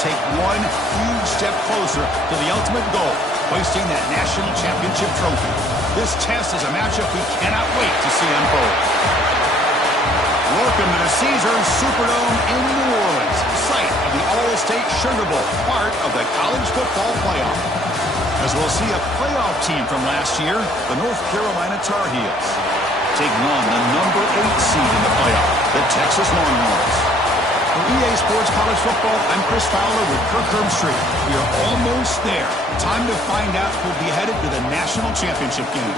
take one huge step closer to the ultimate goal, hoisting that national championship trophy. This test is a matchup we cannot wait to see unfold. Welcome to the Caesars Superdome in New Orleans, site of the All-State Sugar Bowl, part of the college football playoff. As we'll see a playoff team from last year, the North Carolina Tar Heels, taking on the number 8 seed in the playoff, the Texas Longhorns. For EA Sports College Football, I'm Chris Fowler with Kirk Herbstreit. We are almost there. Time to find out who'll be headed to the national championship game.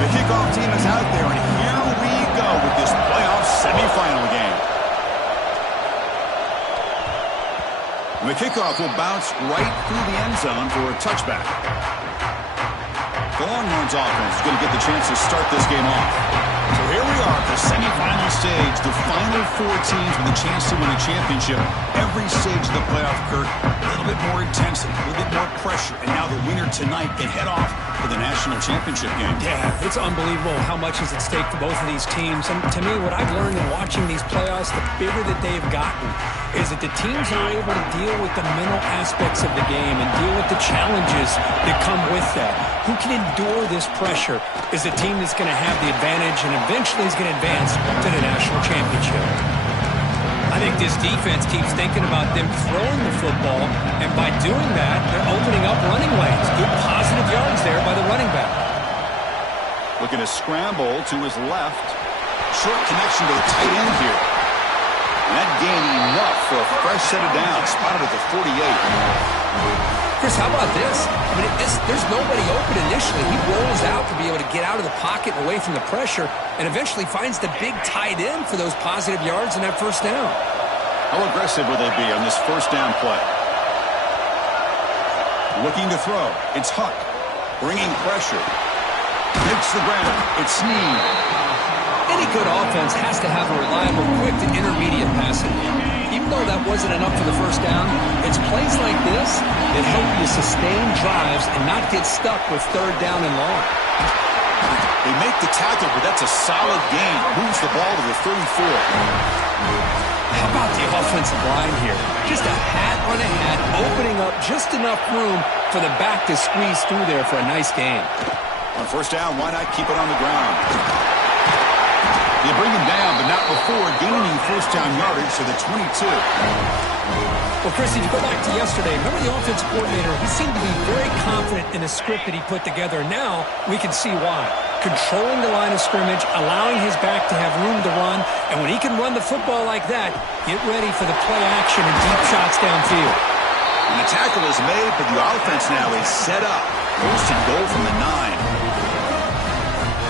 The kickoff team is out there, and here we go with this playoff semifinal game. The kickoff will bounce right through the end zone for a touchback. The Longhorns offense is going to get the chance to start this game off. So here we are at the semifinal stage, the final 4 teams with a chance to win a championship. Every stage of the playoff, Kirk, a little bit more intensity, a little bit more pressure, and now the winner tonight can head off for the national championship game. Yeah, it's unbelievable how much is at stake for both of these teams. And to me, what I've learned in watching these playoffs, the bigger that they've gotten, is that the teams are able to deal with the mental aspects of the game and deal with the challenges that come with that. Who can endure this pressure is the team that's going to have the advantage and eventually is going to advance to the national championship. I think this defense keeps thinking about them throwing the football, and by doing that, they're opening up running lanes. Good positive yards there by the running back. Looking to scramble to his left. Short connection to the tight end here. And that gained enough for a fresh set of downs, spotted at the 48. Chris, how about this? I mean, there's nobody open initially. He rolls out to be able to get out of the pocket and away from the pressure and eventually finds the big tight end for those positive yards in that first down. How aggressive will they be on this first down play? Looking to throw. It's Huck. Bringing pressure. Makes the grab. It's Snead. Any good offense has to have a reliable, quick to intermediate passing game. Even though that wasn't enough for the first down, it's plays like this that help you sustain drives and not get stuck with third down and long. They make the tackle, but that's a solid gain. Moves the ball to the 34. How about the offensive line here? Just a hat on a hat, opening up just enough room for the back to squeeze through there for a nice gain. On first down, why not keep it on the ground? They bring him down, but not before gaining first down yardage to the 22. Well, Chris, if you go back to yesterday, remember the offensive coordinator, he seemed to be very confident in the script that he put together. Now we can see why. Controlling the line of scrimmage, allowing his back to have room to run, and when he can run the football like that, get ready for the play action and deep shots downfield. And the tackle is made, but the offense now is set up. First and goal from the 9.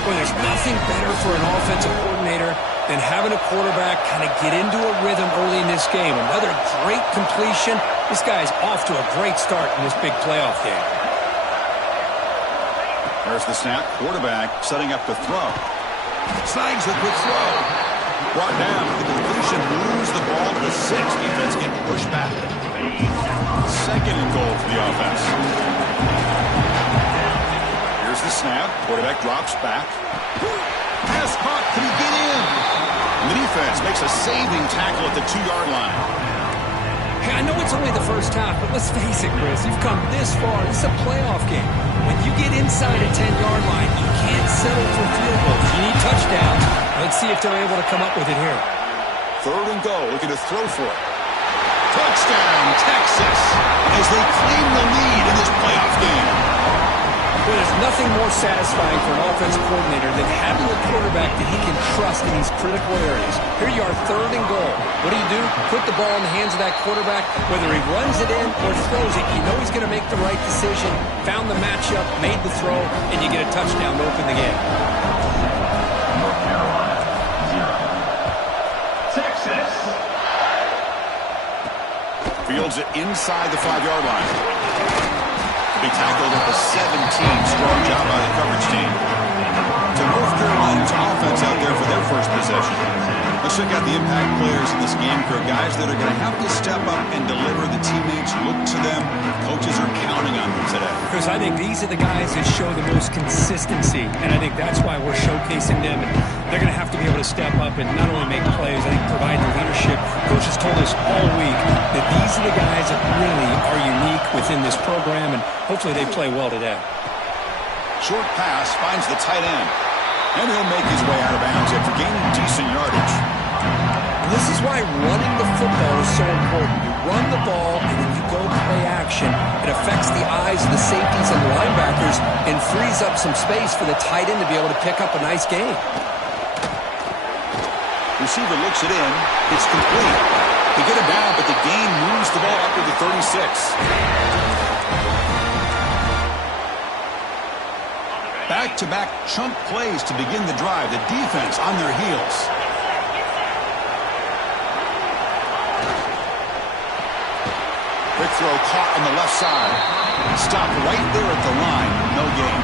Well, there's nothing better for an offensive coordinator than having a quarterback kind of get into a rhythm early in this game. Another great completion. This guy's off to a great start in this big playoff game. There's the snap. Quarterback setting up the throw. Snags the quick throw. Brought down with the completion. Moves the ball to the 6. Defense getting pushed back. Second and goal for the offense. Here's the snap. Quarterback drops back. Pass caught. Can he get in? And the defense makes a saving tackle at the 2-yard line. Hey, I know it's only the first half, but let's face it, Chris. You've come this far. This is a playoff game. When you get inside a 10-yard line, you can't settle for field goals. You need touchdowns. Let's see if they're able to come up with it here. Third and goal. Looking to throw for it. Touchdown, Texas, as they claim the lead in this playoff game. Well, there's nothing more satisfying for an offensive coordinator than having a quarterback that he can trust in these critical areas. Here you are, third and goal. What do? Put the ball in the hands of that quarterback. Whether he runs it in or throws it, you know he's going to make the right decision. Found the matchup, made the throw, and you get a touchdown to open the game. North Carolina, 0. Texas. Fields it inside the 5-yard line. Be tackled at the 17. Strong job by the coverage team. To North Carolina's offense out there for their first possession. The Let's check out the impact players in this game, Kirk. Guys that are going to have to step up and deliver. The teammates look to them. Coaches are counting on them today. Chris, I think these are the guys that show the most consistency, and I think that's why we're showcasing them. And they're going to have to be able to step up and not only make plays, I think provide the leadership. Coaches told us all week that these are the guys that really are unique within this program, and hopefully they play well today. Short pass finds the tight end. And he'll make his way out of bounds after gaining decent yardage. This is why running the football is so important. You run the ball, and then you go play action. It affects the eyes of the safeties and the linebackers and frees up some space for the tight end to be able to pick up a nice gain. Receiver looks it in. It's complete. They get it down, but the gain moves the ball up to the 36. Back-to-back chunk plays to begin the drive. The defense on their heels. Quick throw caught on the left side. Stopped right there at the line. No gain.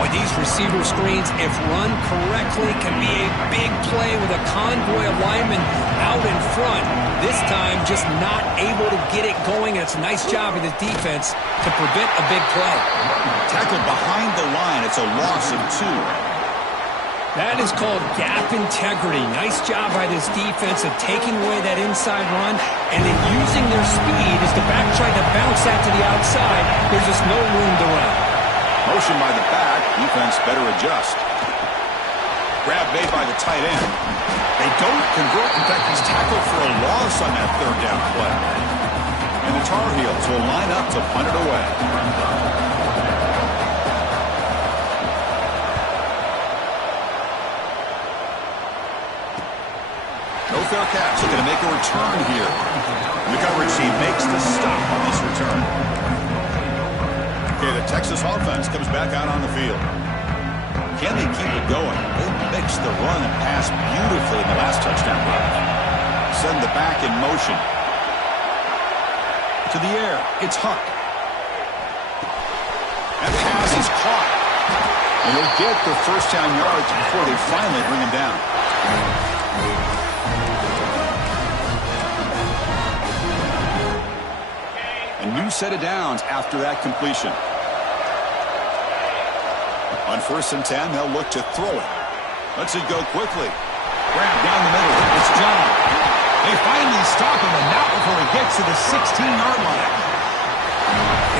Boy, these receiver screens, if run correctly, can be a big play with a convoy of linemen out in front. This time, just not able to get it going. It's a nice job of the defense to prevent a big play. Tackled behind the line. It's a loss of 2. That is called gap integrity. Nice job by this defense of taking away that inside run and then using their speed as the back tried to bounce that to the outside. There's just no room to run. Motion by the back. Defense better adjust. Grab made by the tight end. They don't convert. In fact, he's tackled for a loss on that third down play. And the Tar Heels will line up to punt it away. No fair catch. They're going to make a return here. And the coverage team makes the stop on this return. Okay, the Texas offense comes back out on the field. Can they keep it going? They mixed the run and pass beautifully in the last touchdown drive. Send the back in motion. To the air. It's Huck. That pass is caught. And he'll get the first down yards before they finally bring him down. A new set of downs after that completion. On 1st and 10, they'll look to throw it. Lets it go quickly. Grab down the middle. It's John. They finally stop him, and not before he gets to the 16-yard line.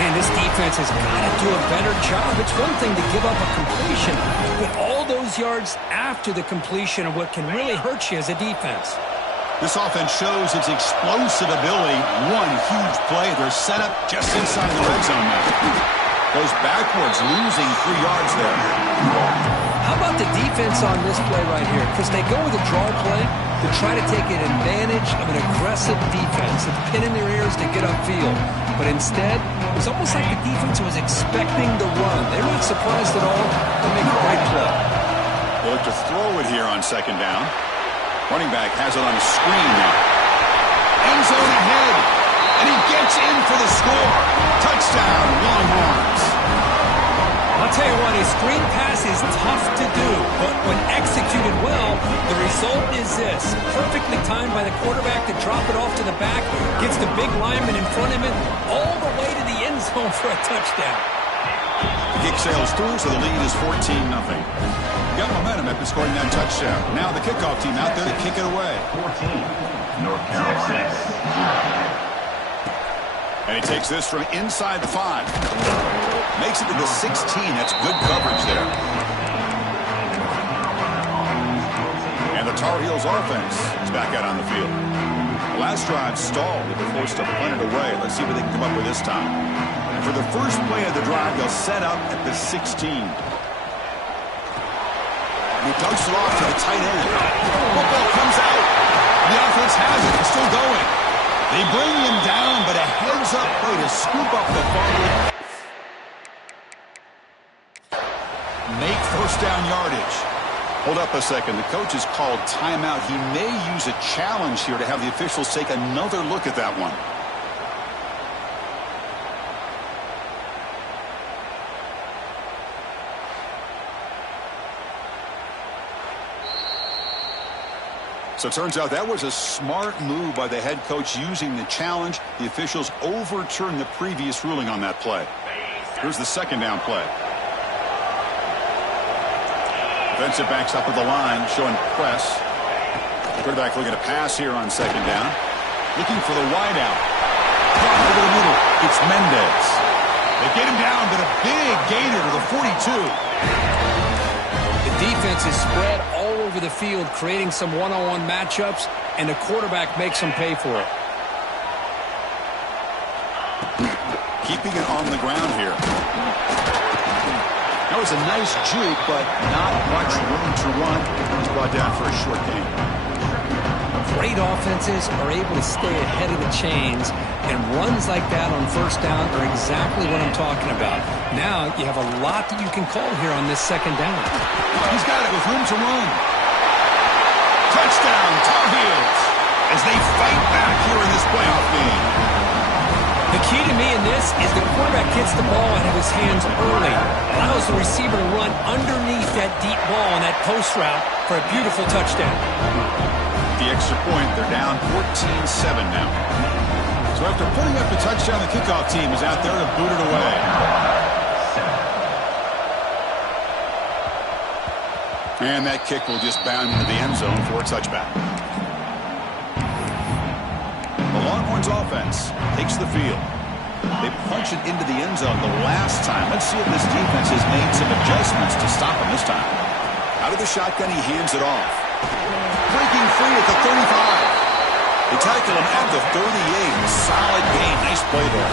And this defense has got to do a better job. It's one thing to give up a completion, but all those yards after the completion are what can really hurt you as a defense. This offense shows its explosive ability. One huge play. They're set up just inside the red zone now. Goes backwards, losing 3 yards there. How about the defense on this play right here? Because they go with a draw play to try to take an advantage of an aggressive defense. It's pinning their ears to get upfield. But instead, it was almost like the defense was expecting the run. They're not surprised at all. They make a great play. They look to throw it here on 2nd down. Running back has it on a screen now. End zone ahead. And he gets in for the score. Touchdown, Longhorns. I'll tell you what, a screen pass is tough to do, but when executed well, the result is this. Perfectly timed by the quarterback to drop it off to the back, gets the big lineman in front of him all the way to the end zone for a touchdown. The kick sails through, so the lead is 14-0. Got momentum after scoring that touchdown. Now the kickoff team out there to kick it away. 14, North Carolina. And he takes this from inside the 5. Makes it to the 16. That's good coverage there. And the Tar Heels offense is back out on the field. The last drive stalled. They were forced to punt it away. Let's see what they can come up with this time. And for the first play of the drive, they'll set up at the 16. And he dumps it off to the tight end. Football comes out. The offense has it. It's still going. They bring him down, but a heads-up play to scoop up the fumble. Make first down yardage. Hold up a second. The coach has called timeout. He may use a challenge here to have the officials take another look at that one. So it turns out that was a smart move by the head coach using the challenge. The officials overturned the previous ruling on that play. Here's the second down play. Defensive backs up at the line, showing press. Quarterback looking to pass here on second down. Looking for the wide out. Over the middle, it's Mendez. They get him down, but a big gainer to the 42. The defense is spread all over the field, creating some one-on-one matchups, and the quarterback makes them pay for it. Keeping it on the ground here. That was a nice juke, but not much room to run. He's brought down for a short gain. Great offenses are able to stay ahead of the chains, and runs like that on first down are exactly what I'm talking about. Now you have a lot that you can call here on this second down. He's got it with room to run. Touchdown, Tar Heels, as they fight back here in this playoff game. The key to me in this is the quarterback gets the ball out of his hands early, allows the receiver to run underneath that deep ball on that post route for a beautiful touchdown. The extra point, they're down 14-7 now. So after putting up the touchdown, the kickoff team is out there to boot it away. And that kick will just bound into the end zone for a touchback. The Longhorns offense takes the field. They punch it into the end zone the last time. Let's see if this defense has made some adjustments to stop him this time. Out of the shotgun, he hands it off. Breaking free at the 35. They tackle him at the 38. Solid gain. Nice play there.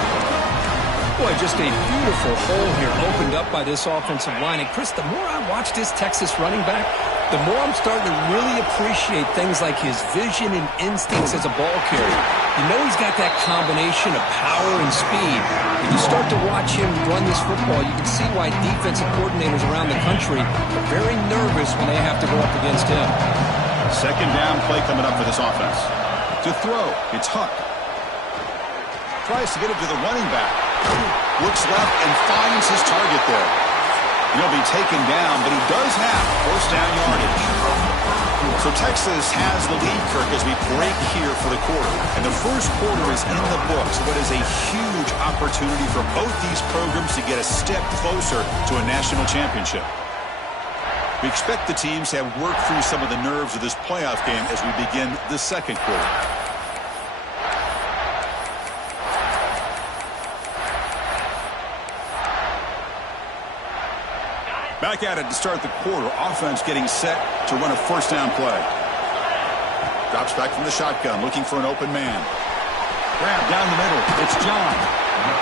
Boy, just a beautiful hole here opened up by this offensive line. And, Chris, the more I watch this Texas running back, the more I'm starting to really appreciate things like his vision and instincts as a ball carrier. You know he's got that combination of power and speed. When you start to watch him run this football, you can see why defensive coordinators around the country are very nervous when they have to go up against him. Second down play coming up for this offense. To throw, it's Huck. Tries to get it to the running back. Looks left and finds his target there. He'll be taken down, but he does have first down yardage. So Texas has the lead, Kirk, as we break here for the quarter. And the first quarter is in the books. What is a huge opportunity for both these programs to get a step closer to a national championship. We expect the teams to have worked through some of the nerves of this playoff game as we begin the second quarter. Back at it to start the quarter. Offense getting set to run a first down play. Drops back from the shotgun, looking for an open man. Grab down the middle. It's John.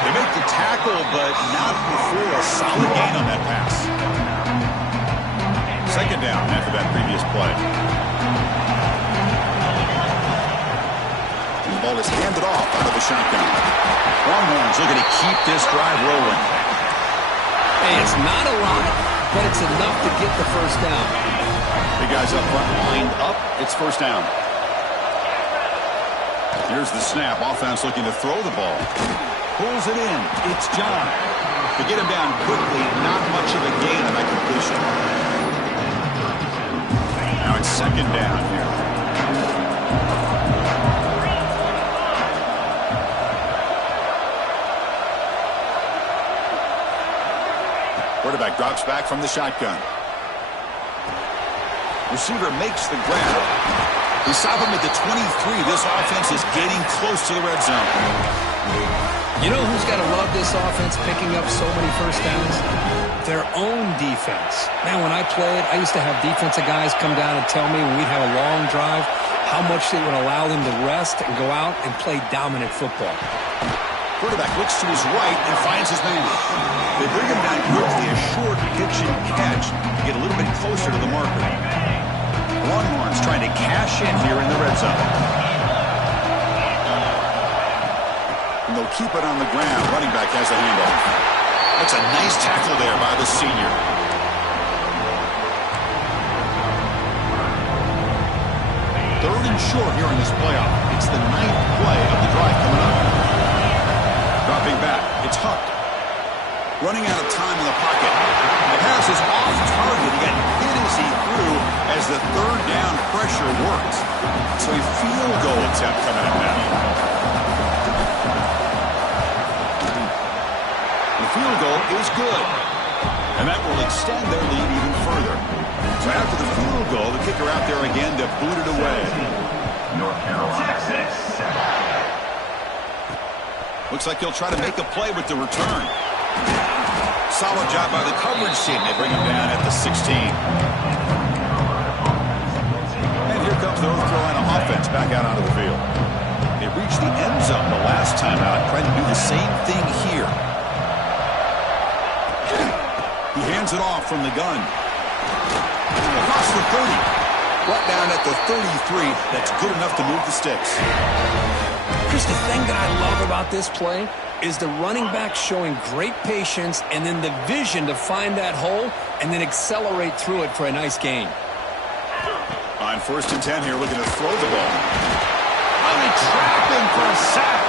They make the tackle, but not before a solid gain on that pass. Second down after that previous play. The ball is handed off out of the shotgun. Longhorns looking to keep this drive rolling. Hey, it's not a lot, but it's enough to get the first down. Big guys up front lined up. It's first down. Here's the snap. Offense looking to throw the ball. Pulls it in. It's John. To get him down quickly, not much of a gain on that completion. Now it's second down here. Quarterback drops back from the shotgun. Receiver makes the grab. We stop him at the 23. This offense is getting close to the red zone. You know who's got to love this offense picking up so many first downs? Their own defense. Man, when I played, I used to have defensive guys come down and tell me when we'd have a long drive how much they would allow them to rest and go out and play dominant football. Quarterback looks to his right and finds his man. They bring him down quickly, a short pitch and catch to get a little bit closer to the marker. Longhorns trying to cash in here in the red zone. And they'll keep it on the ground. Running back has the handoff. That's a nice tackle there by the senior. Third and short here in this playoff. It's the 9th play of the drive coming up. Dropping back, it's Huck. Running out of time in the pocket. The pass is off target. He got hit as he threw as the third down pressure worked. So a field goal attempt coming up now. The field goal is good. And that will extend their lead even further. So after the field goal, the kicker out there again to boot it away. North Carolina, 6. Looks like he'll try to make a play with the return. Solid job by the coverage team. They bring him down at the 16. And here comes the North Carolina offense back out onto the field. They reached the end zone the last time out. Trying to do the same thing here. He hands it off from the gun. Across the 30. Brought down at the 33. That's good enough to move the sticks. Chris, the thing that I love about this play is the running back showing great patience and then the vision to find that hole and then accelerate through it for a nice gain. On 1st and 10 here, looking to throw the ball. Oh, they trap him for a sack.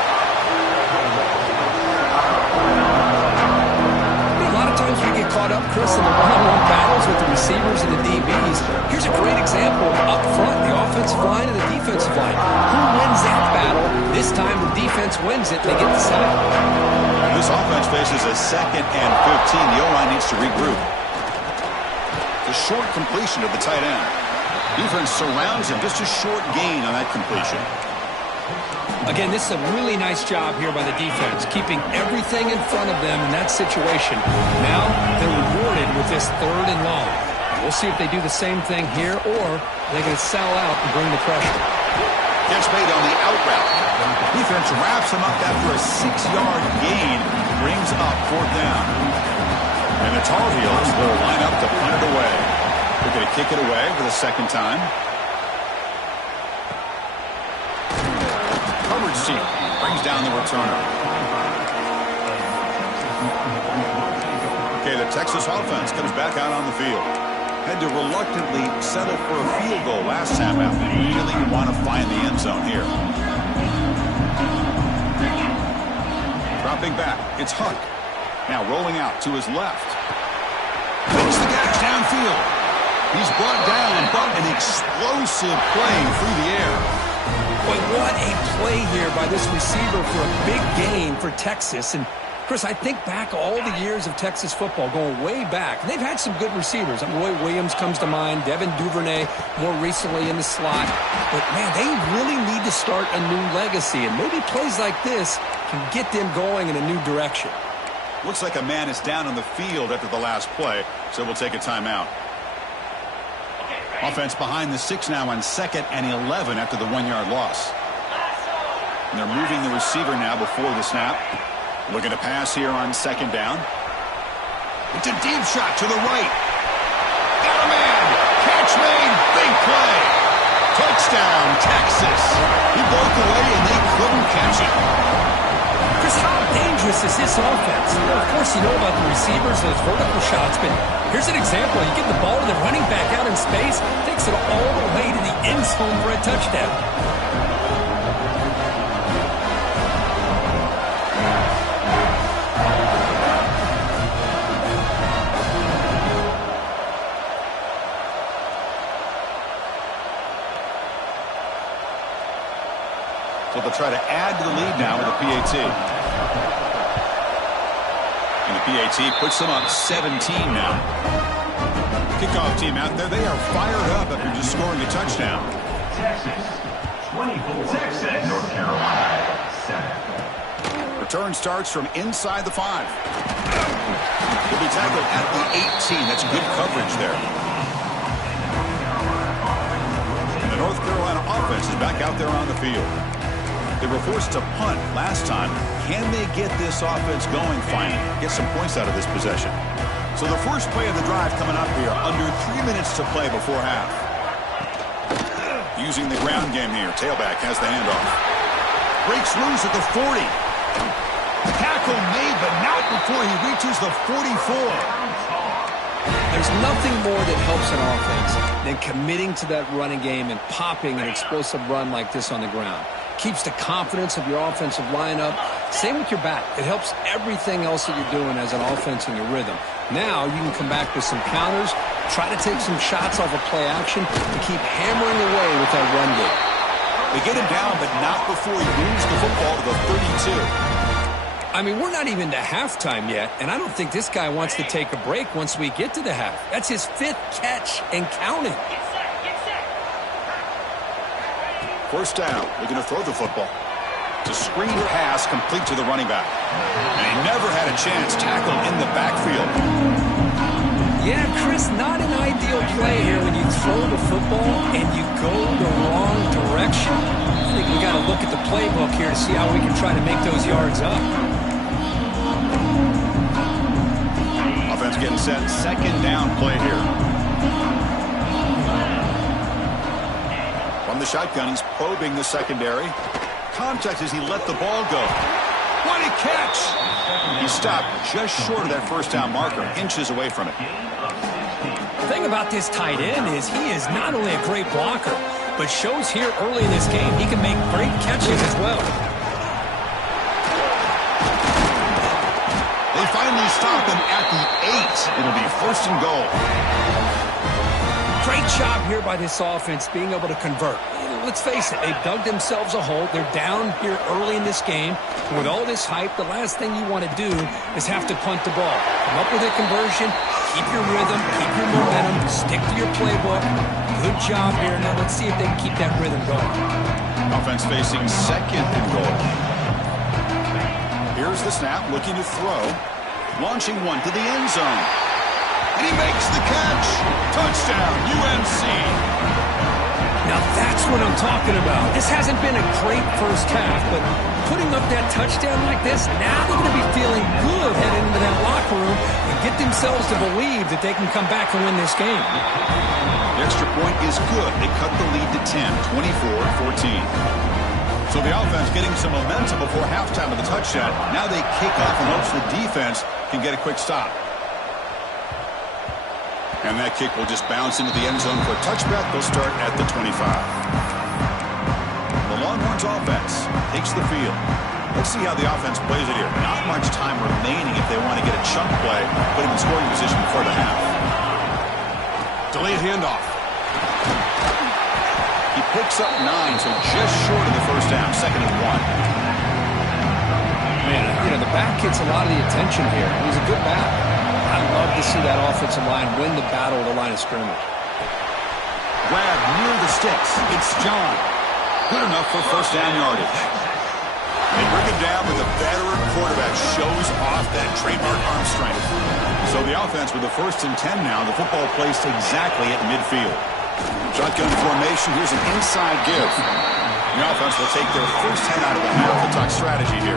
A lot of times we get caught up, Chris, in the one-on-one battles with the receivers and the DBs. Here's a great example up front, the offensive line and the defensive line. Who wins that battle? This time the defense wins it. They get the sack. This offense faces a 2nd and 15. The O-line needs to regroup. The short completion of the tight end. Defense surrounds him. Just a short gain on that completion. Again, this is a really nice job here by the defense, keeping everything in front of them in that situation. Now they're rewarded with this 3rd and long. We'll see if they do the same thing here or they're going to sell out and bring the pressure. Catch made on the out route. Defense wraps him up after a 6-yard gain. Brings up 4th down. And the Tar Heels will line up to punt it away. They're going to kick it away for the 2nd time. Coverage team brings down the returner. Okay, the Texas offense comes back out on the field. Had to reluctantly settle for a field goal last time out. They really want to find the end zone here. Dropping back, it's Huck. Now rolling out to his left. Makes the catch downfield. He's brought down, but an explosive play through the air. But what a play here by this receiver for a big gain for Texas. And Chris, I think back all the years of Texas football, going way back. And they've had some good receivers. Roy Williams comes to mind, Devin Duvernay more recently in the slot. But, man, they really need to start a new legacy. And maybe plays like this can get them going in a new direction. Looks like a man is down on the field after the last play, so we'll take a timeout. Offense behind the 6 now on 2nd and 11 after the 1-yard loss. And they're moving the receiver now before the snap. Looking to pass here on 2nd down. It's a deep shot to the right. Got a man. Catch made. Big play. Touchdown, Texas. He broke away and they couldn't catch it. Chris, how dangerous is this offense? Of course, you know about the receivers, those vertical shots, but here's an example. You get the ball to the running back out in space, takes it all the way to the end zone for a touchdown. So they'll try to add to the lead now with a PAT. And the PAT puts them up 17 now. Kickoff team out there, they are fired up after just scoring a touchdown. Texas, 24. Texas, North Carolina, 7. Return starts from inside the 5. He'll be tackled at the 18. That's good coverage there. And the North Carolina offense is back out there on the field. They were forced to punt last time. Can they get this offense going finally? Get some points out of this possession. So the first play of the drive coming up here. Under 3 minutes to play before half. Using the ground game here. Tailback has the handoff. Breaks loose at the 40. Tackle made, but not before he reaches the 44. There's nothing more that helps an offense than committing to that running game and popping an explosive run like this on the ground. Keeps the confidence of your offensive lineup, Same with your back. It helps everything else that you're doing as an offense in your rhythm. Now you can come back with some counters, try to take some shots off of play action, and keep hammering away with that run game. They get him down, but not before he moves the football to the 32. I mean, we're not even to halftime yet, and I don't think this guy wants to take a break once we get to the half. That's his 5th catch and counting. First down, they're going to throw the football. It's a screen pass complete to the running back. And he never had a chance tackled in the backfield. Yeah, Chris, not an ideal play here when you throw the football and you go the wrong direction. I think we got to look at the playbook here to see how we can try to make those yards up. Offense getting set. Second down play here. From the shotgun, he's probing the secondary. Contact as he let the ball go. What a catch! He stopped just short of that first down marker, inches away from it. The thing about this tight end is he is not only a great blocker, but shows here early in this game he can make great catches as well. They finally stop him at the 8. It'll be first and goal. Great job here by this offense being able to convert. Let's face it, they've dug themselves a hole. They're down here early in this game. And with all this hype, the last thing you want to do is have to punt the ball. Come up with a conversion, keep your rhythm, keep your momentum, stick to your playbook. Good job here. Now let's see if they can keep that rhythm going. Offense facing second and goal. Here's the snap, looking to throw. Launching one to the end zone. And he makes the catch. Touchdown, UNC. Now that's what I'm talking about. This hasn't been a great first half, but putting up that touchdown like this, now they're going to be feeling good heading into that locker room and get themselves to believe that they can come back and win this game. The extra point is good. They cut the lead to 10, 24-14. So the offense getting some momentum before halftime of the touchdown. Now they kick off and hopes the defense can get a quick stop. And that kick will just bounce into the end zone for a touchback. They'll start at the 25. The Longhorns offense takes the field. Let's see how the offense plays it here. Not much time remaining if they want to get a chunk play, put him in scoring position before the half. Delayed handoff. He picks up 9, so just short of the first down, 2nd and 1. Man, you know, the back gets a lot of the attention here. He's a good back. I love to see that offensive line win the battle of the line of scrimmage. Grab near the sticks. It's John. Good enough for first down yardage. They bring him down with a veteran quarterback. Shows off that trademark arm strength. So the offense with the 1st and 10 now. The football placed exactly at midfield. Shotgun formation. Here's an inside give. The offense will take their first 10 out of the half. We'll talk strategy here.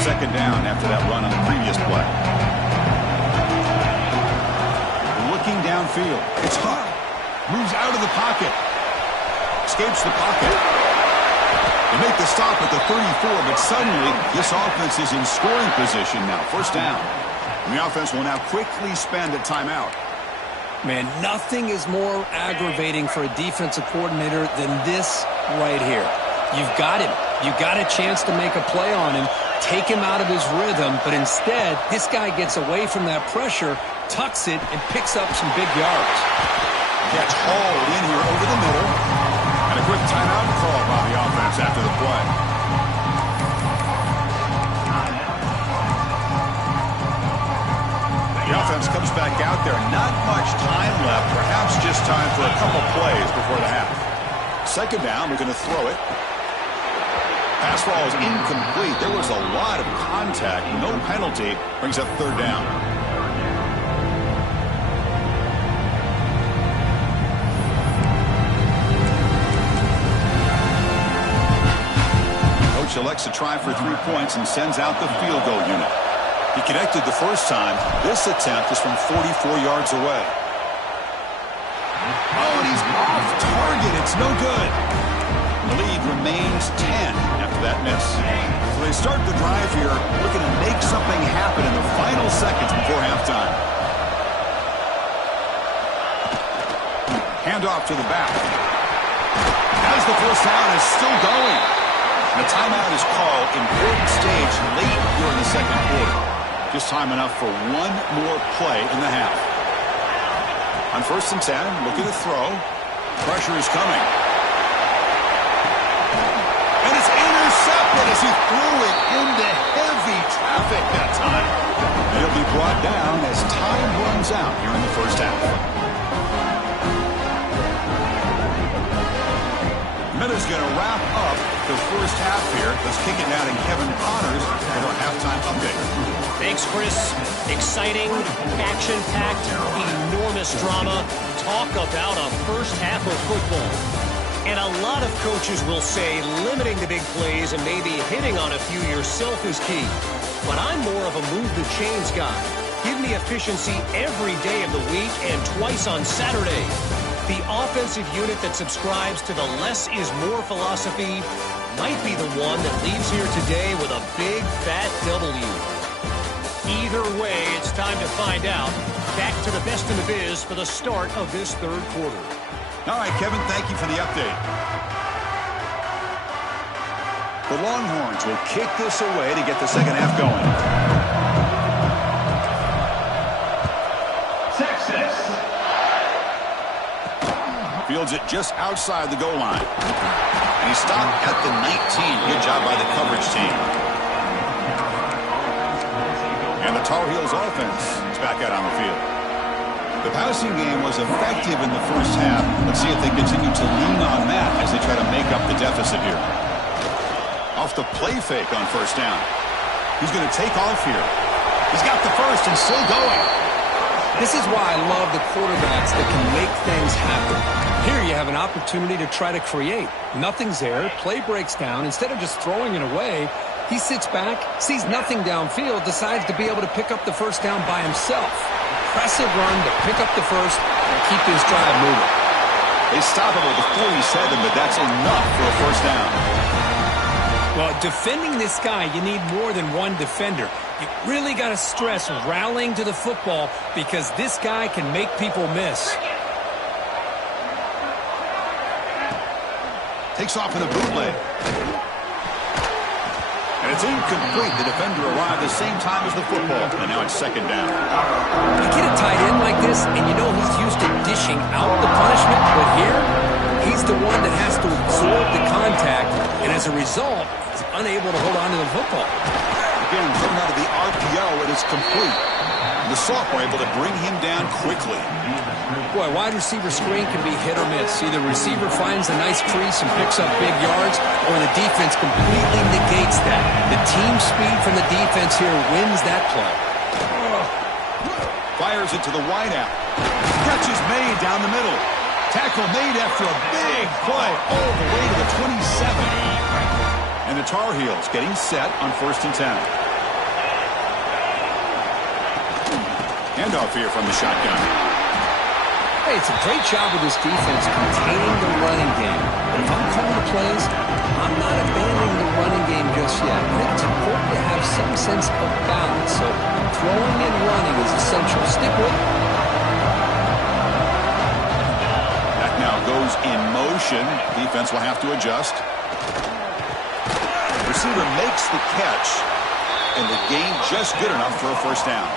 Second down after that run on the previous play. Looking downfield. It's hot. Moves out of the pocket. Escapes the pocket. They make the stop at the 34, but suddenly this offense is in scoring position now. First down. And the offense will now quickly spend a timeout. Man, nothing is more aggravating for a defensive coordinator than this right here. You've got him. You got a chance to make a play on him, take him out of his rhythm, but instead, this guy gets away from that pressure, tucks it, and picks up some big yards. Catch hauled in here over the middle, and a quick timeout call by the offense after the play. The offense comes back out there. Not much time left, perhaps just time for a couple plays before the half. Second down, we're going to throw it. Pass ball is incomplete. There was a lot of contact. No penalty. Brings up third down. Coach elects to try for 3 points and sends out the field goal unit. He connected the first time. This attempt is from 44 yards away. Oh, and he's off target. It's no good. The lead remains 10 after that miss. So they start the drive here, looking to make something happen in the final seconds before halftime. Handoff to the back. As the first down is still going. The timeout is called. Important stage late during the second quarter. Just time enough for one more play in the half. On 1st and 10, looking to throw. Pressure is coming. And it's intercepted as he threw it into heavy traffic that time. And it'll be brought down as time runs out here in the first half. Miller's going to wrap up the first half here. Let's kick it now to Kevin Connors with our halftime update. Thanks, Chris. Exciting, action-packed, enormous drama. Talk about a first half of football. And a lot of coaches will say limiting the big plays and maybe hitting on a few yourself is key. But I'm more of a move the chains guy. Give me efficiency every day of the week and twice on Saturday. The offensive unit that subscribes to the less is more philosophy might be the one that leaves here today with a big, fat W. Either way, it's time to find out. Back to the best in the biz for the start of this third quarter. All right, Kevin, thank you for the update. The Longhorns will kick this away to get the second half going. Texas. Fields it just outside the goal line. And he stopped at the 19. Good job by the coverage team. And the Tar Heels offense is back out on the field. The passing game was effective in the first half. Let's see if they continue to lean on that as they try to make up the deficit here. Off the play fake on first down. He's going to take off here. He's got the first and still going. This is why I love the quarterbacks that can make things happen. Here you have an opportunity to try to create. Nothing's there. Play breaks down. Instead of just throwing it away, he sits back, sees nothing downfield, decides to be able to pick up the first down by himself. Impressive run to pick up the first and keep his drive moving. They stop him at the 47, but that's enough for a first down. Well, defending this guy, you need more than one defender. You really got to stress rallying to the football because this guy can make people miss. Takes off in a bootleg. And it's incomplete. The defender arrived the same time as the football. And now it's second down. You get a tight end like this, and you know he's used to dishing out the punishment. But here, he's the one that has to absorb the contact. And as a result, he's unable to hold on to the football. Again, thrown out of the RPO, and it's complete. The sophomore able to bring him down quickly. Boy, wide receiver screen can be hit or miss. Either receiver finds a nice crease and picks up big yards, or the defense completely negates that. The team speed from the defense here wins that play. Fires it to the wideout. Catch is made down the middle. Tackle made after a big play all the way to the 27. And the Tar Heels getting set on 1st and 10. Handoff here from the shotgun. Hey, it's a great job of this defense containing the running game. But if I'm calling the plays, I'm not abandoning the running game just yet. I think it's important to have some sense of balance. So throwing and running is essential. Stick with it. That now goes in motion. Defense will have to adjust. Receiver makes the catch, and the gain just good enough for a first down.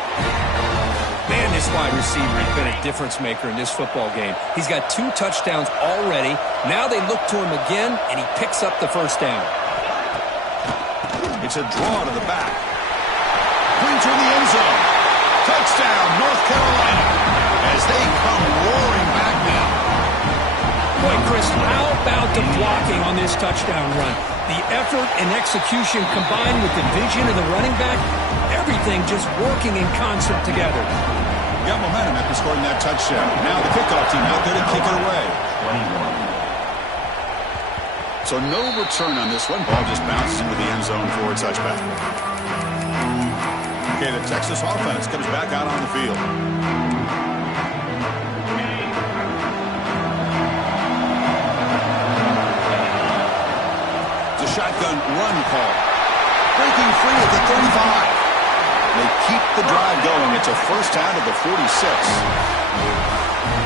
Man, this wide receiver has been a difference maker in this football game. He's got 2 touchdowns already. Now they look to him again, and he picks up the first down. It's a draw to the back. Clean to the end zone. Touchdown, North Carolina, as they come roaring back now. Boy, Chris, how about the blocking on this touchdown run? The effort and execution combined with the vision of the running back, everything just working in concert together. Got momentum after scoring that touchdown. Now the kickoff team out there to kick it away. 21. So no return on this one. Ball just bounces into the end zone for a touchback. Okay, the Texas offense comes back out on the field. It's a shotgun run call. Breaking free at the 35. They keep the drive going. It's a first down to the 46.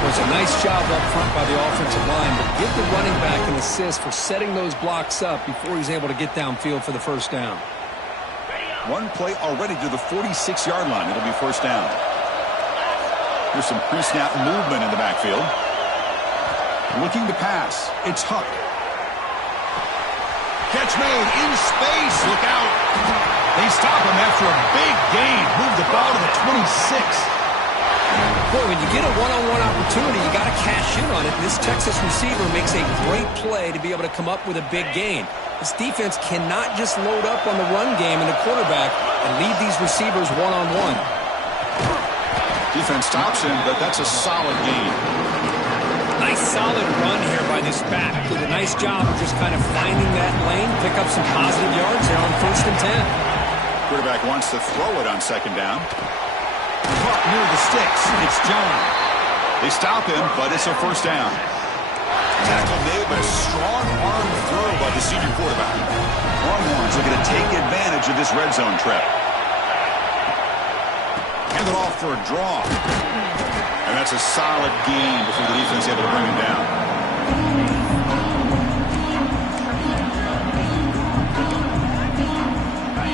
was a nice job up front by the offensive line, but give the running back an assist for setting those blocks up before he's able to get downfield for the first down. One play already to the 46-yard line. It'll be first down. Here's some pre-snap movement in the backfield. Looking to pass. It's Huck. Catch made in space. Look out. They stop him after a big gain. Move the ball to the 26. Boy, when you get a one-on-one opportunity, you got to cash in on it. This Texas receiver makes a great play to be able to come up with a big gain. This defense cannot just load up on the run game and the quarterback and lead these receivers one-on-one. Defense stops him, but that's a solid gain. Nice solid run here by this back. Did a nice job of just kind of finding that lane, pick up some positive yards there on 1st and 10. Quarterback wants to throw it on 2nd down. Caught near the sticks. It's John. They stop him, but it's a first down. Tackle made, but a strong arm throw by the senior quarterback. Longhorns looking to take advantage of this red zone trip. Hand it off for a draw. And that's a solid gain before the defense is able to bring him down.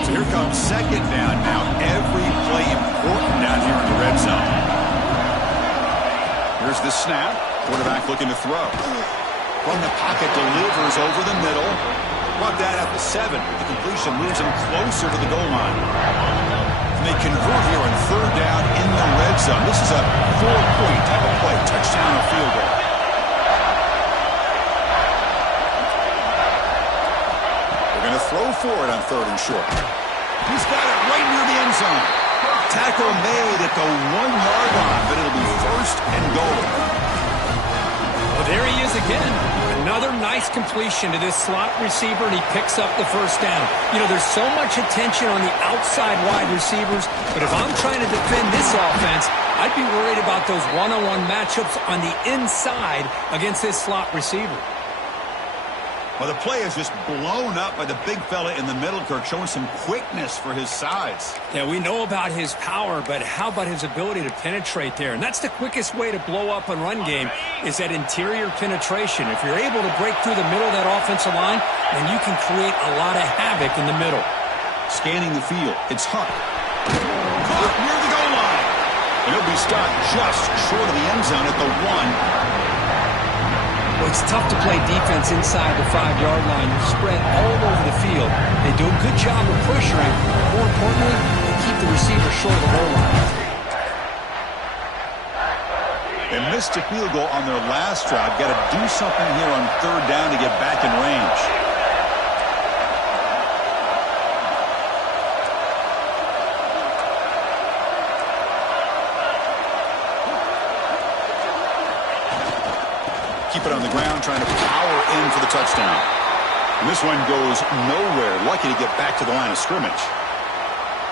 So here comes 2nd down now. Every play important down here in the red zone. Here's the snap. Quarterback looking to throw. From the pocket, delivers over the middle. Brought that at the 7. The completion moves him closer to the goal line. And they convert here on 3rd down in the red zone. This is a 4-point type of play. Touchdown or field goal. They're going to throw for it on 3rd and short. He's got it right near the end zone. Tackle made at the 1-yard line, but it'll be 1st and goal. Well, there he is again. Another nice completion to this slot receiver, and he picks up the first down. You know, there's so much attention on the outside wide receivers, but if I'm trying to defend this offense, I'd be worried about those one-on-one matchups on the inside against this slot receiver. Well, the play is just blown up by the big fella in the middle, Kirk, showing some quickness for his size. Yeah, we know about his power, but how about his ability to penetrate there? And that's the quickest way to blow up a run game is that interior penetration. If you're able to break through the middle of that offensive line, then you can create a lot of havoc in the middle. Scanning the field, it's Huck. Caught near the goal line. And he'll be stopped just short of the end zone at the 1. Well, it's tough to play defense inside the 5-yard line. You're spread all over the field. They do a good job of pressuring. More importantly, they keep the receiver short of the goal line. They missed a field goal on their last drive. Got to do something here on 3rd down to get back in range. Keep it on the ground, trying to power in for the touchdown. And this one goes nowhere. Lucky to get back to the line of scrimmage.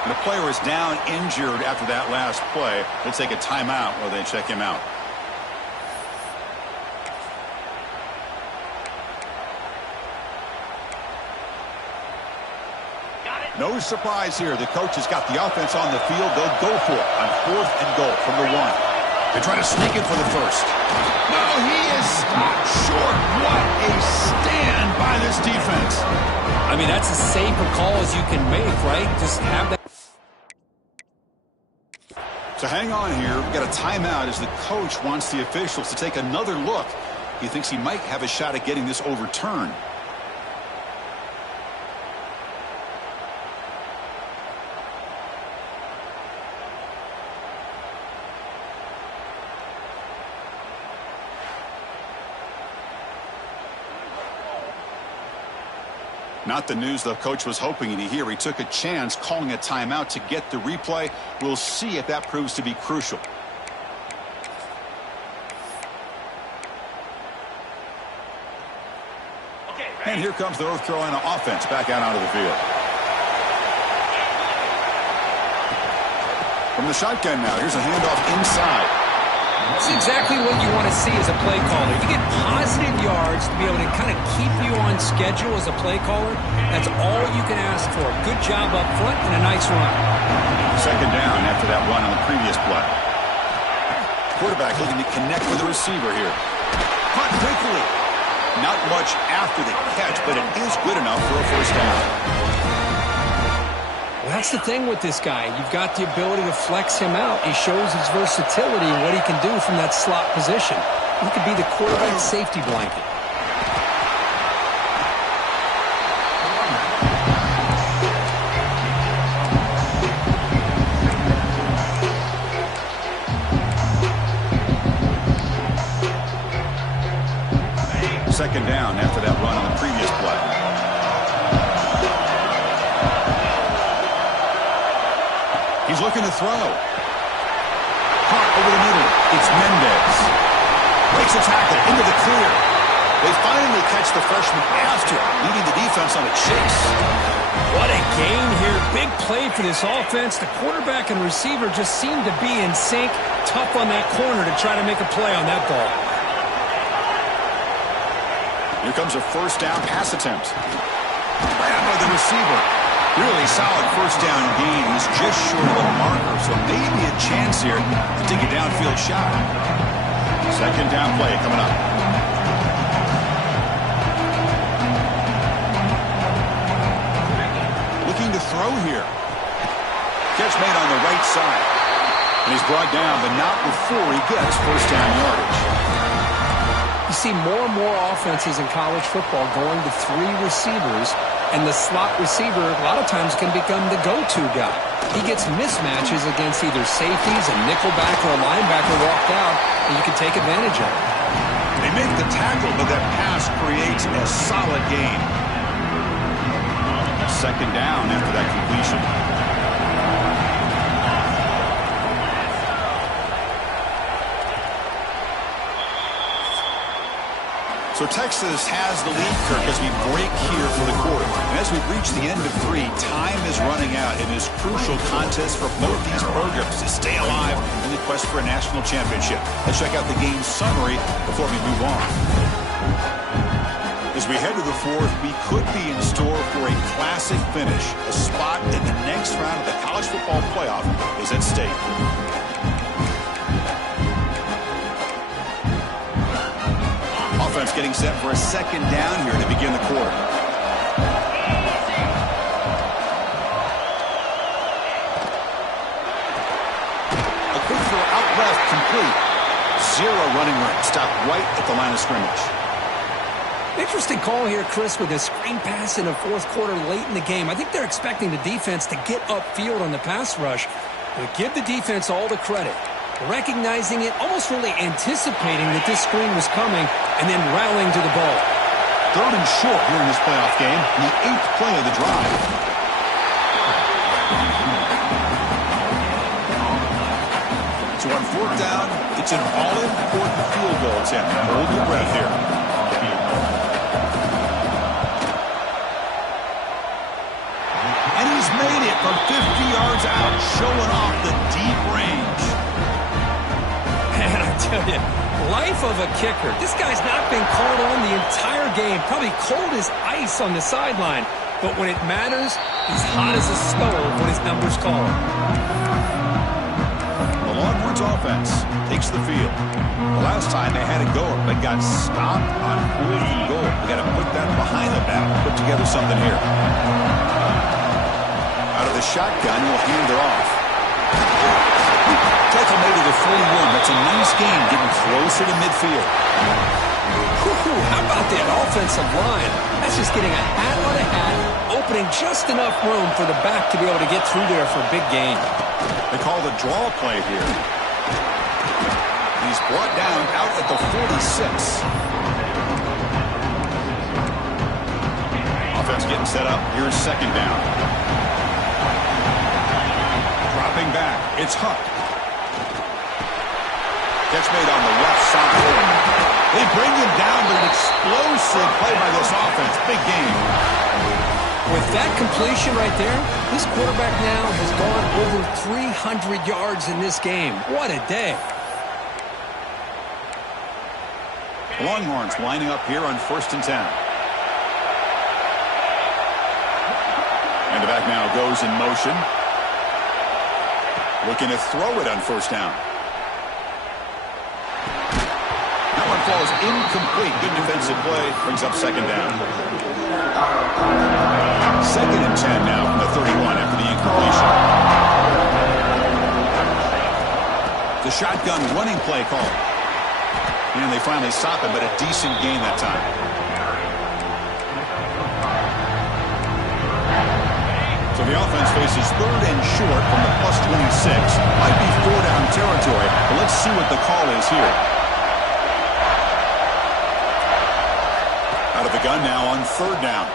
And the player is down injured after that last play. They'll take a timeout while they check him out. No surprise here. The coach has got the offense on the field. They'll go for it on 4th and goal from the 1. They try to sneak it for the first. No, he is stopped short. What a stand by this defense. I mean, that's as safe a call as you can make, right? Just have that. So hang on here. We've got a timeout as the coach wants the officials to take another look. He thinks he might have a shot at getting this overturned. Not the news the coach was hoping to hear. He took a chance calling a timeout to get the replay. We'll see if that proves to be crucial. And here comes the North Carolina offense back out onto the field. From the shotgun now, here's a handoff inside. It's exactly what you want to see as a play caller. You get positive yards to be able to kind of keep you on schedule as a play caller. That's all you can ask for. Good job up front and a nice run. 2nd down after that run on the previous play. quarterback looking to connect with the receiver here. Caught quickly. Not much after the catch, but it is good enough for a first down. Well, that's the thing with this guy. You've got the ability to flex him out. He shows his versatility and what he can do from that slot position. He could be the quarterback safety blanket. Second down after that run on the previous play. He's looking to throw. Caught over the middle. It's Mendez. Breaks a tackle into the clear. They finally catch the freshman after leading the defense on a chase. What a gain here. Big play for this offense. The quarterback and receiver just seem to be in sync. Tough on that corner to try to make a play on that ball. Here comes a first down pass attempt. Grabbed by the receiver. Really solid first down gain. He's just short of the marker, so maybe a chance here to take a downfield shot. Second down play coming up. Looking to throw here. Catch made on the right side. And he's brought down, but not before he gets first down yardage. You see more and more offenses in college football going to three receivers, and the slot receiver a lot of times can become the go-to guy. He gets mismatches against either safeties, a nickelback, or a linebacker walked out, and you can take advantage of it. They make the tackle, but that pass creates a solid gain. Second down after that completion. So Texas has the lead, Kirk, as we break here for the quarter. And as we reach the end of 3, time is running out in this crucial contest for both these programs to stay alive in the quest for a national championship. Let's check out the game summary before we move on. As we head to the 4th, we could be in store for a classic finish. A spot in the next round of the college football playoff is at stake. Offense getting set for a second down here to begin the quarter. A quick throw out left, complete. 0 running room. Stopped right at the line of scrimmage. Interesting call here, Chris, with a screen pass in the 4th quarter late in the game. I think they're expecting the defense to get upfield on the pass rush. But give the defense all the credit. Recognizing it, almost really anticipating that this screen was coming, and then rallying to the ball. 3rd and short here in this playoff game, the 8th play of the drive. So on 4th down, it's an all-important field goal attempt. Hold your breath here. And he's made it from 50 yards out, showing off the deep range. And I tell you, life of a kicker. This guy's not been called on the entire game. Probably cold as ice on the sideline. But when it matters, he's hot as a stove when his number's called. The Longhorns offense takes the field. The last time they had a go, but got stopped on 4th and goal. We got to put that behind them now. Put together something here. Out of the shotgun, we'll hand it off. Tackle made to the 41. That's a nice game, getting closer to midfield. How about that offensive line? That's just getting a hat on a hat, opening just enough room for the back to be able to get through there for a big gain. They call the draw play here. He's brought down out at the 46. Offense getting set up. Here's second down. Dropping back. It's Huck. Catch made on the left side. They bring him down, but an explosive play by this offense. Big game. With that completion right there, this quarterback now has gone over 300 yards in this game. What a day. Longhorns lining up here on 1st and 10. And the back now goes in motion. Looking to throw it on 1st down. falls incomplete. Good defensive play. Brings up second down. 2nd and 10 now from the 31 after the incompletion. The shotgun running play call. And they finally stop him, but a decent gain that time. So the offense faces 3rd and short from the +26. Might be 4-down territory, but let's see what the call is here. Out of the gun now on 3rd down.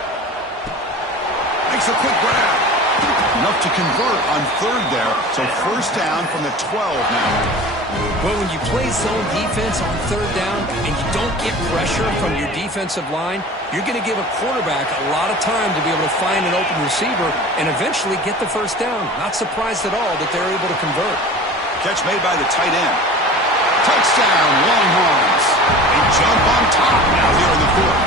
Makes a quick grab. Enough to convert on 3rd there. So 1st down from the 12 now. Well, when you play zone defense on 3rd down and you don't get pressure from your defensive line, you're going to give a quarterback a lot of time to be able to find an open receiver and eventually get the 1st down. Not surprised at all that they're able to convert. Catch made by the tight end. Touchdown, Longhorns. They jump on top now here in the 4th.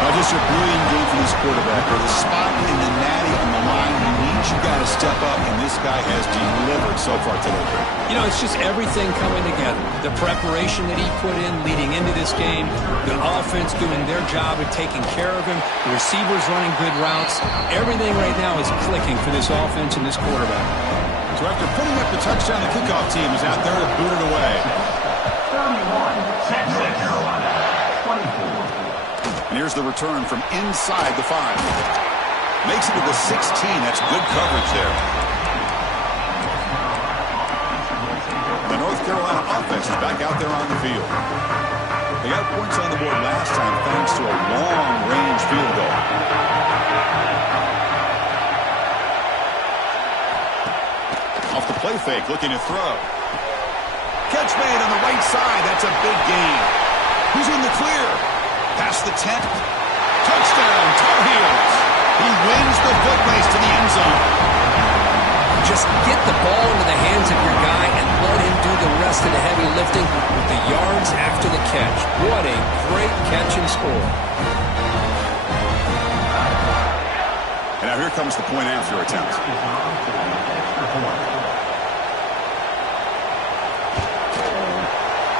Now, just a brilliant game from this quarterback. With a spot in the natty on the line, he needs you got to step up, and this guy has delivered so far today. You know, it's just everything coming together. The preparation that he put in leading into this game, the offense doing their job of taking care of him, the receivers running good routes. Everything right now is clicking for this offense and this quarterback. So after putting up the touchdown, the kickoff team is out there to boot it away. 31, Texas, Carolina, 24. And here's the return from inside the 5. Makes it to the 16. That's good coverage there. The North Carolina offense is back out there on the field. They got points on the board last time thanks to a long-range field goal. Off the play fake, looking to throw. Catch made on the right side. That's a big gain. Who's in the clear? Past the 10. Touchdown, Tar Heels. He wins the foot race to the end zone. Just get the ball into the hands of your guy and let him do the rest of the heavy lifting with the yards after the catch. What a great catch and score. And now here comes the point after attempt.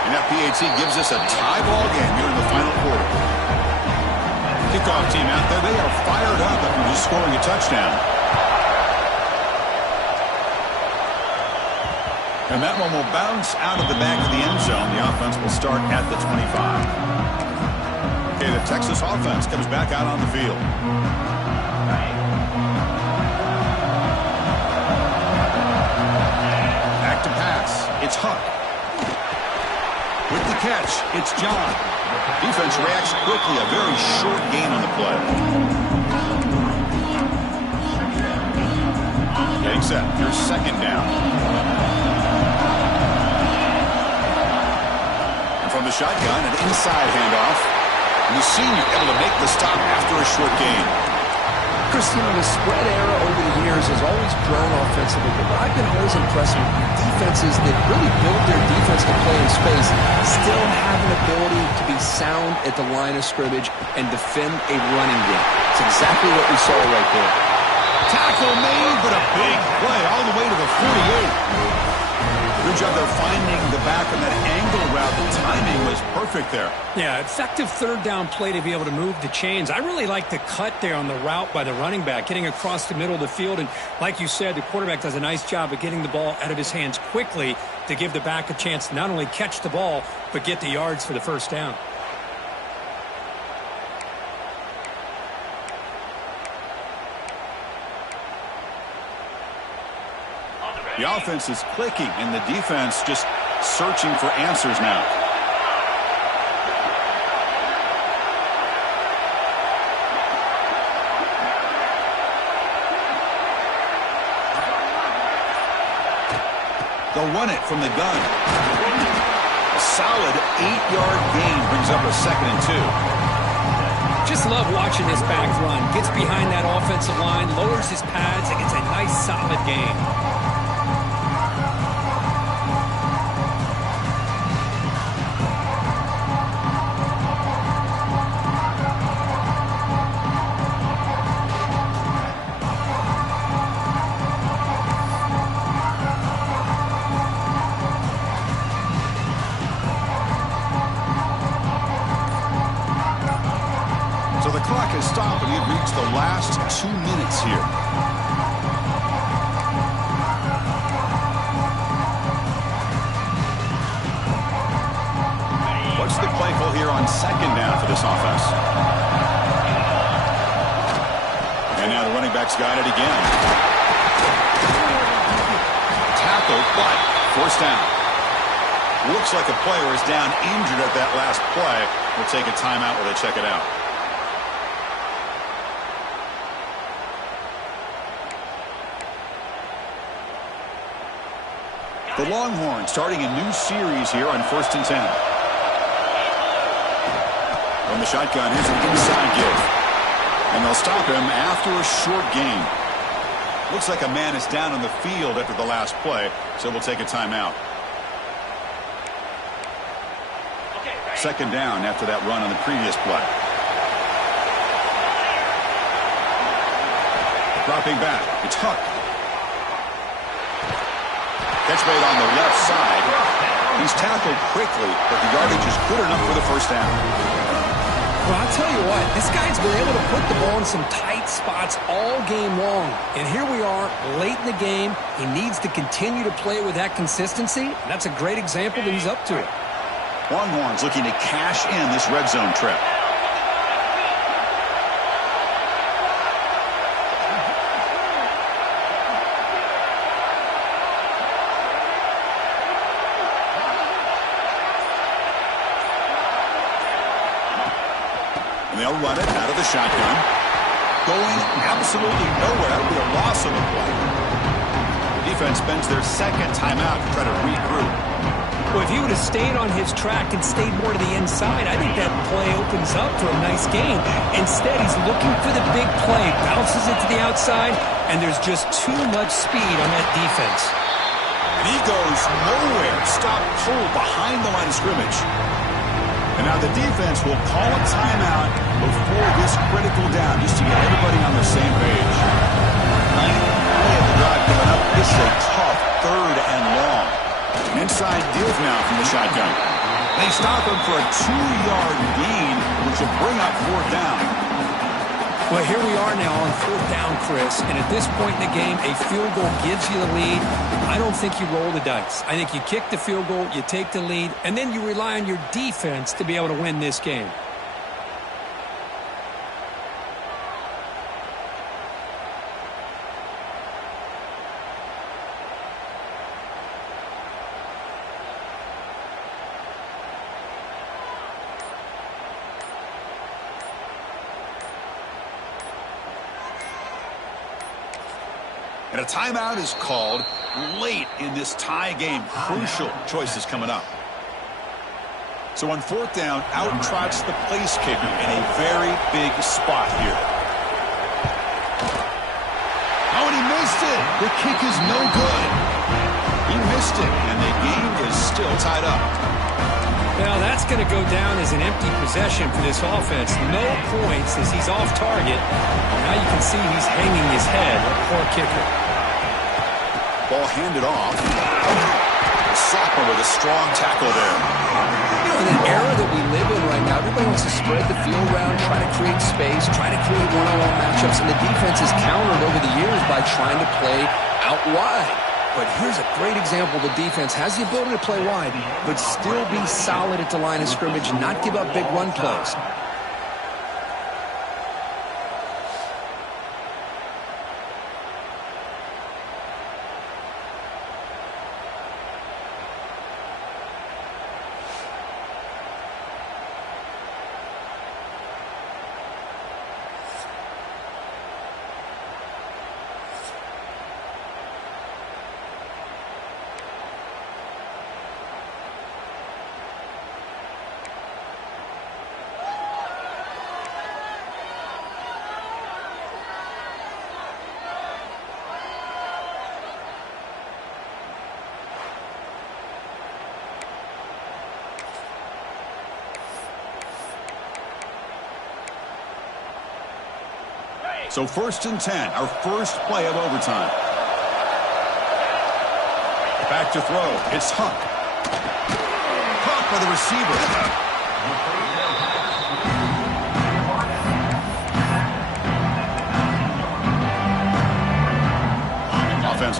And that PAT gives us a tie ball game here in the final quarter. Kickoff team out there, they are fired up after just scoring a touchdown. And that one will bounce out of the back of the end zone. The offense will start at the 25. Okay, the Texas offense comes back out on the field. Back to pass. It's Huck. With the catch, it's John. Defense reacts quickly. A very short gain on the play. Getting set. Here's 2nd down. And from the shotgun, an inside handoff. And the senior able to make the stop after a short gain. Christian, the spread era over the years has always grown offensively, but what I've been always impressed with defenses that really build their defense to play in space still have an ability to be sound at the line of scrimmage and defend a running game. It's exactly what we saw right there. Tackle made, but a big play all the way to the 48. Good job there finding the back on that angle route. The timing was perfect there. Yeah, effective 3rd down play to be able to move the chains. I really like the cut there on the route by the running back, getting across the middle of the field. And like you said, the quarterback does a nice job of getting the ball out of his hands quickly to give the back a chance to not only catch the ball, but get the yards for the 1st down. The offense is clicking, and the defense just searching for answers now. They'll run it from the gun. A solid 8-yard gain brings up a 2nd and 2. Just love watching this back run. Gets behind that offensive line, lowers his pads, and gets a nice solid gain. clock has stopped, and we've reached the last 2 minutes here. What's the play call here on second down for this offense? And now the running back's got it again. Tackled, but first down. Looks like a player is down injured at that last play. We'll take a timeout while they check it out. The Longhorns starting a new series here on 1st and 10. From the shotgun, here's an inside give. And they'll stop him after a short gain. Looks like a man is down on the field after the last play, so we'll take a timeout. Second down after that run on the previous play. Dropping back, it's Huck. Catch made on the left side. He's tackled quickly, but the yardage is good enough for the first down. Well, I'll tell you what, this guy's been able to put the ball in some tight spots all game long. And here we are, late in the game. He needs to continue to play with that consistency. That's a great example that he's up to it. Longhorns looking to cash in this red zone trip. And they'll run it out of the shotgun. Going absolutely nowhere. That'll be a loss of a play. The defense spends their second timeout to try to regroup. Well, if he would have stayed on his track and stayed more to the inside, I think that play opens up for a nice game. Instead, he's looking for the big play, bounces it to the outside, and there's just too much speed on that defense. And he goes nowhere. Stop pulled behind the line of scrimmage. And now the defense will call a timeout before this critical down, just to get everybody on the same page. 9th play of the drive coming up. This is a tough 3rd and long. An inside give now from the shotgun. They stop him for a 2-yard gain, which will bring up 4th down. Well, here we are now on 4th down, Chris. And at this point in the game, a field goal gives you the lead. I don't think you roll the dice. I think you kick the field goal, you take the lead, and then you rely on your defense to be able to win this game. And a timeout is called late in this tie game. Crucial choices coming up. So on 4th down, out trots the place kicker in a very big spot here. Oh, and he missed it. The kick is no good. He missed it, and the game is still tied up. Well, that's going to go down as an empty possession for this offense. No points as he's off target. Now you can see he's hanging his head. Poor kicker. Ball handed off. Sophomore with a strong tackle there. You know, in an era that we live in right now, everybody wants to spread the field around, try to create space, try to create one-on-one matchups, and the defense is countered over the years by trying to play out wide. But here's a great example. The defense has the ability to play wide, but still be solid at the line of scrimmage and not give up big run plays. So 1st and 10, our first play of overtime. Back to throw. It's Huck. Caught by the receiver.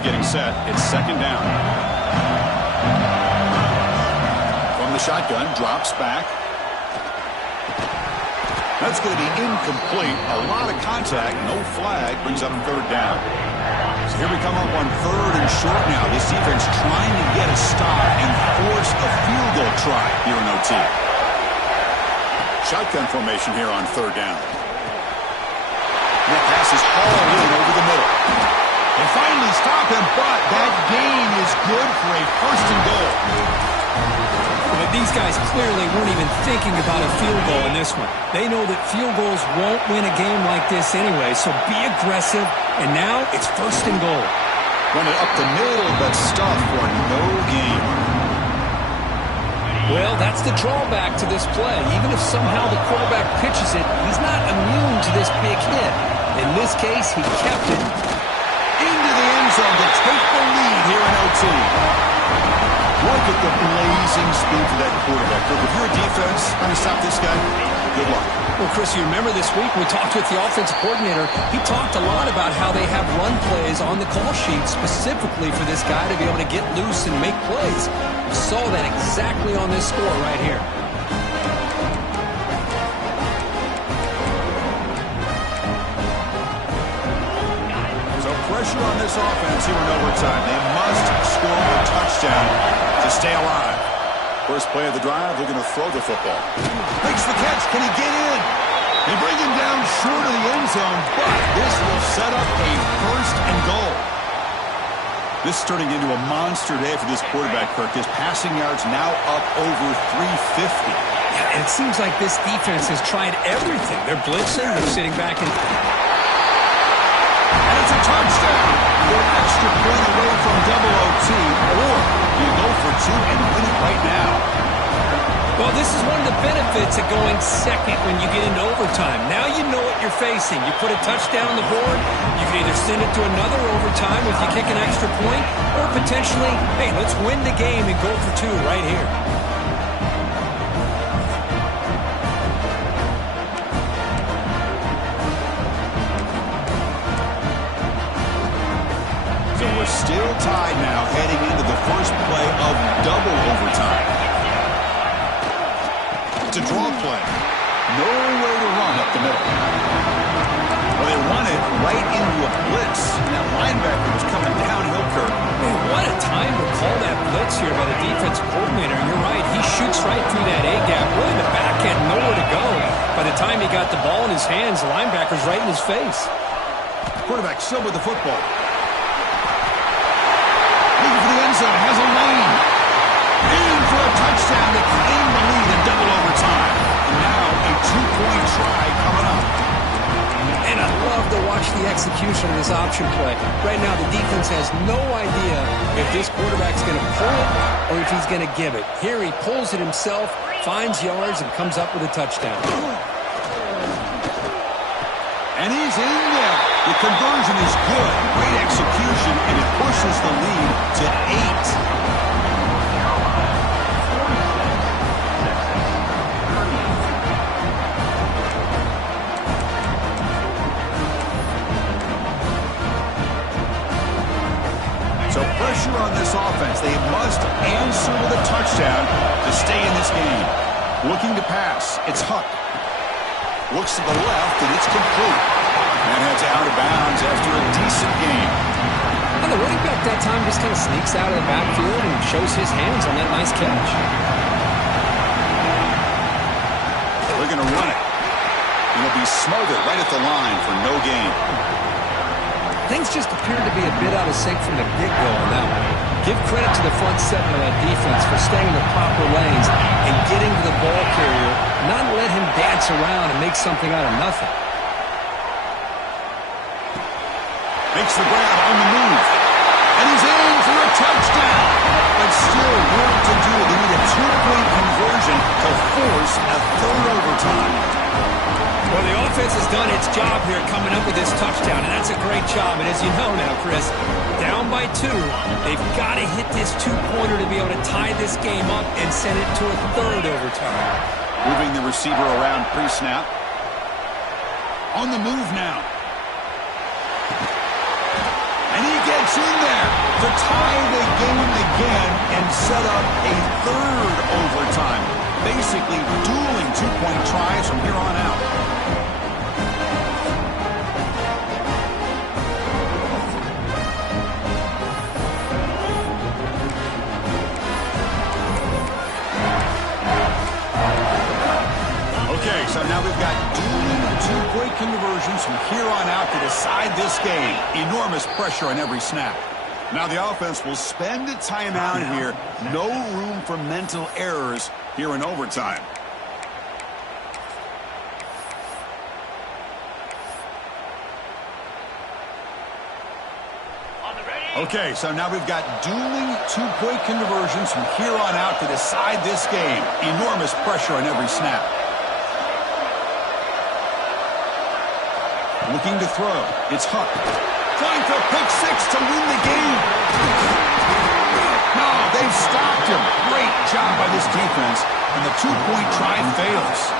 getting set. It's second down. From the shotgun, drops back. That's going to be incomplete. A lot of contact, no flag, brings up third down. So here we come up on third and short now. This defense trying to get a stop and force a field goal try here in OT. Shotgun formation here on third down. That pass is all in over the middle. They finally stop him, but that gain is good for a first and goal. But these guys clearly weren't even thinking about a field goal in this one. They know that field goals won't win a game like this anyway, so be aggressive, and now it's first and goal. Run it up the middle, but stuffed for no gain. Well, that's the drawback to this play. Even if somehow the quarterback pitches it, he's not immune to this big hit. In this case, he kept it into the end zone to take the lead here in OT. Look at the blazing speed to that quarterback. Look, if you're a defense trying to stop this guy, good luck. Well, Chris, you remember this week we talked with the offensive coordinator. He talked a lot about how they have run plays on the call sheet specifically for this guy to be able to get loose and make plays. We saw that exactly on this score right here. So pressure on this offense here in overtime. They must score a touchdown to stay alive. First play of the drive, they're going to throw the football. Makes the catch. Can he get in? They bring him down short of the end zone, but this will set up a first and goal. This is turning into a monster day for this quarterback, Kirk. His passing yards now up over 350. Yeah, and it seems like this defense has tried everything. They're blitzing, they're sitting back and it's a touchdown. You're an extra point away from double OT, or you go for two and win it right now. Well, this is one of the benefits of going second when you get into overtime. Now you know what you're facing. You put a touchdown on the board, you can either send it to another overtime if you kick an extra point, or potentially, hey, let's win the game and go for two right here. So we're still tied now heading into the first play of double overtime. It's a draw play. Nowhere to run up the middle. Well, they run it right into a blitz. And that linebacker was coming downhill, Kirk. Man, what a time to call that blitz here by the defensive coordinator. You're right. He shoots right through that A-gap. Really, the back had nowhere to go. By the time he got the ball in his hands, the linebacker's right in his face. Quarterback still with the football. Looking for the end zone. Has a lane. In for a touchdown to claim the lead in double overtime. And now a two-point try coming up. And I love to watch the execution of this option play. Right now, the defense has no idea if this quarterback's going to pull it or if he's going to give it. Here he pulls it himself, finds yards, and comes up with a touchdown. And he's in there. The conversion is good. Great execution, and it pushes the lead to 8. So pressure on this offense. They must answer with a touchdown to stay in this game. Looking to pass. It's Huck. Looks to the left, and it's complete. And heads out of bounds after a decent game. And the running back that time just kind of sneaks out of the backfield and shows his hands on that nice catch. They're going to run it. It'll be smothered right at the line for no gain. Things just appeared to be a bit out of sync from the get-go on that one. Give credit to the front seven of that defense for staying in the proper lanes and getting to the ball carrier, not let him dance around and make something out of nothing. Makes the grab on the move. And he's in for a touchdown. But still work to do. They need a two-point conversion to force a third overtime. Well, the offense has done its job here coming up with this touchdown, and that's a great job. And as you know now, Chris, down by 2, they've got to hit this two-pointer to be able to tie this game up and send it to a third overtime. Moving the receiver around pre-snap. On the move now. And he gets gets in there to tie the game again and set up a third overtime. Basically dueling two-point tries from here on out. Okay, so now we've got dueling two-point conversions from here on out to decide this game. Enormous pressure on every snap. Now the offense will spend a timeout here. No room for mental errors here in overtime. Okay, so now we've got dueling two-point conversions from here on out to decide this game. Enormous pressure on every snap. Looking to throw. It's Huck. Trying for a pick six to win the game. No, they've stopped him. Great job by this defense. And the two-point try fails.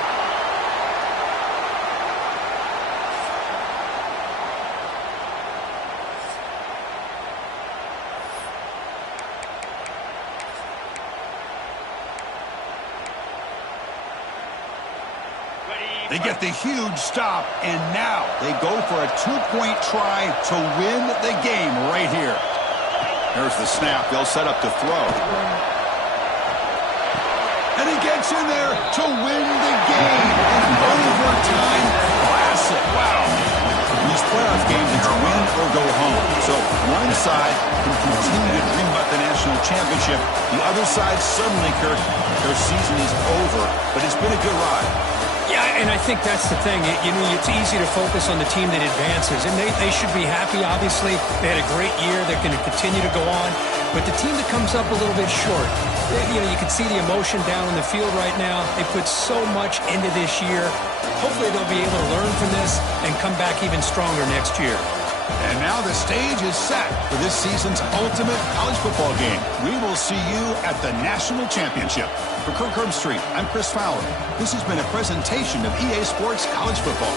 They get the huge stop, and now they go for a two-point try to win the game right here. There's the snap. They'll set up to throw. And he gets in there to win the game. An overtime classic. Wow. These playoff games, it's win or go home. So one side can continue to dream about the national championship. The other side, suddenly, Kirk, their season is over. But it's been a good ride. Yeah, and I think that's the thing. You know, it's easy to focus on the team that advances, and they should be happy, obviously. They had a great year. They're going to continue to go on. But the team that comes up a little bit short, you know, you can see the emotion down in the field right now. They put so much into this year. Hopefully they'll be able to learn from this and come back even stronger next year. And now the stage is set for this season's ultimate college football game. We will see you at the National Championship. For Kirk Herbstreit, I'm Chris Fowler. This has been a presentation of EA Sports College Football.